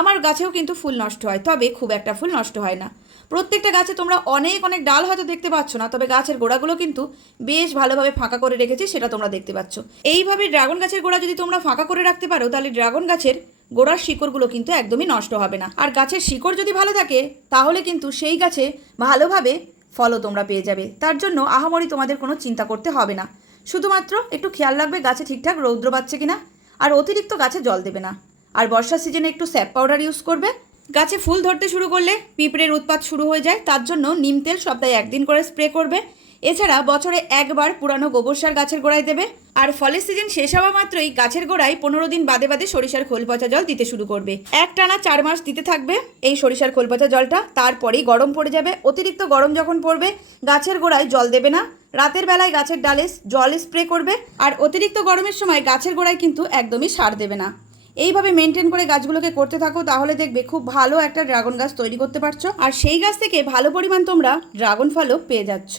আমার গাছেও কিন্তু ফুল নষ্ট হয়, তবে খুব একটা ফুল নষ্ট হয় না। প্রত্যেকটা গাছে তোমরা অনেক অনেক ডাল হয়তো দেখতে পাচ্ছ না, তবে গাছের গোড়াগুলো কিন্তু বেশ ভালোভাবে ফাঁকা করে রেখেছি, সেটা তোমরা দেখতে পাচ্ছ। এইভাবে ড্রাগন গাছের গোড়া যদি তোমরা ফাঁকা করে রাখতে পারো, তাহলে ড্রাগন গাছের গোড়ার শিকড়গুলো কিন্তু একদমই নষ্ট হবে না। আর গাছের শিকড় যদি ভালো থাকে, তাহলে কিন্তু সেই গাছে ভালোভাবে ফলও তোমরা পেয়ে যাবে। তার জন্য আহামরি তোমাদের কোনো চিন্তা করতে হবে না। শুধুমাত্র একটু খেয়াল রাখবে গাছে ঠিকঠাক রৌদ্র পাচ্ছে কিনা, আর অতিরিক্ত গাছে জল দেবে না। আর বর্ষার সিজনে একটু স্যাপ পাউডার ইউজ করবে। গাছে ফুল ধরতে শুরু করলে পিঁপড়ের উৎপাত শুরু হয়ে যায়, তার জন্য নিম তেল সপ্তাহে 1 দিন করে স্প্রে করবে। এছাড়া বছরে 1 বার পুরানো গোবর সার গাছের গোড়ায় দেবে। আর ফলের সিজন শেষ হওয়া মাত্রই গাছের গোড়ায় 15 দিন বাদে বাদে সরিষার খোল পচা জল দিতে শুরু করবে। একটানা 4 মাস দিতে থাকবে এই সরিষার খোল পচা জলটা। তারপরেই গরম পড়ে যাবে। অতিরিক্ত গরম যখন পড়বে, গাছের গোড়ায় জল দেবে না। রাতের বেলায় গাছের ডালে জল স্প্রে করবে। আর অতিরিক্ত গরমের সময় গাছের গোড়ায় কিন্তু একদমই সার দেবে না। এইভাবে মেনটেন করে গাছগুলোকে করতে থাকো, তাহলে দেখবে খুব ভালো একটা ড্রাগন গাছ তৈরি করতে পারছো। আর সেই গাছ থেকে ভালো পরিমাণ তোমরা ড্রাগন ফলও পেয়ে যাচ্ছ।